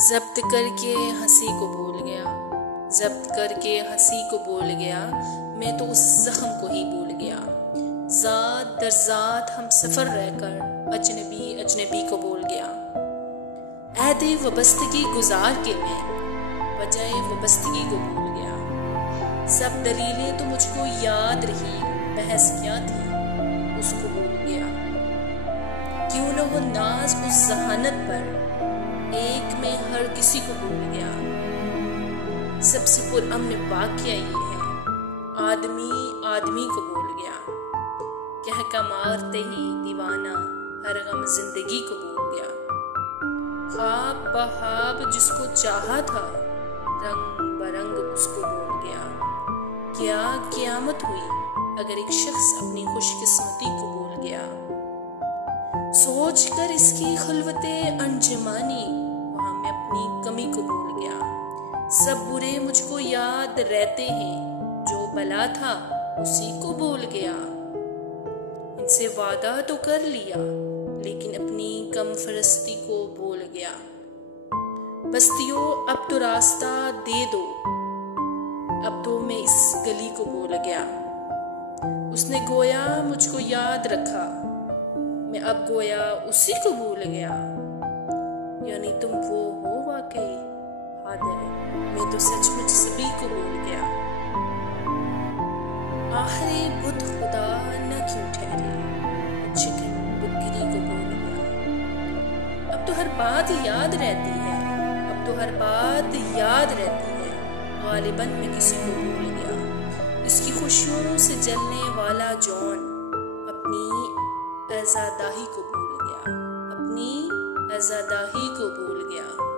जब्त करके हंसी को भूल गया, जब्त करके हंसी को भूल गया, मैं तो उस जख्म को ही भूल गया। ज़ात दर ज़ात हम सफ़र रहकर अजनबी अजनबी को भूल गया। ऐदे वबस्तगी गुजार के मैं वजह वबस्तगी को भूल गया। सब दलीलें तो मुझको याद रही, बहस क्या थी उसको भूल गया। क्यों न हो नाज उस जहानत पर, एक में हर किसी को भूल गया। सबसे पुरअमन वाक़या ये है, आदमी आदमी को भूल गया। कह का मारते ही दीवाना हर गम जिंदगी को भूल गया। ख्वाब बहाब जिसको चाहा था, रंग बरंग उसको भूल गया। क्या क़यामत हुई अगर एक शख्स अपनी खुशकिस्मती को भूल गया। सोच कर इसकी खलवते अनजमानी, वहाँ मैं अपनी कमी को भूल गया। सब बुरे मुझको याद रहते हैं, जो भला था उसी को भूल गया। इनसे वादा तो कर लिया, लेकिन अपनी कम फरस्ती को भूल गया। बस्तियों अब तो रास्ता दे दो, अब तो मैं इस गली को भूल गया। उसने गोया मुझको याद रखा, मैं अब गोया उसी को भूल गया। यानी तुम वो हो वाकई, हद है मैं तो सचमुच सभी को भूल गया। आखिरी बुत खुदा न क्यों ठहरे, चिकन बुतगिरी को भूल गया। अब तो हर बात याद रहती है, अब तो हर बात याद रहती है। गालिबन मैं किसी को भूल गया। इसकी खुशियों से जलने वाला जौन अपनी अज़ादाही को भूल गया, अपनी अज़ादाही को भूल गया।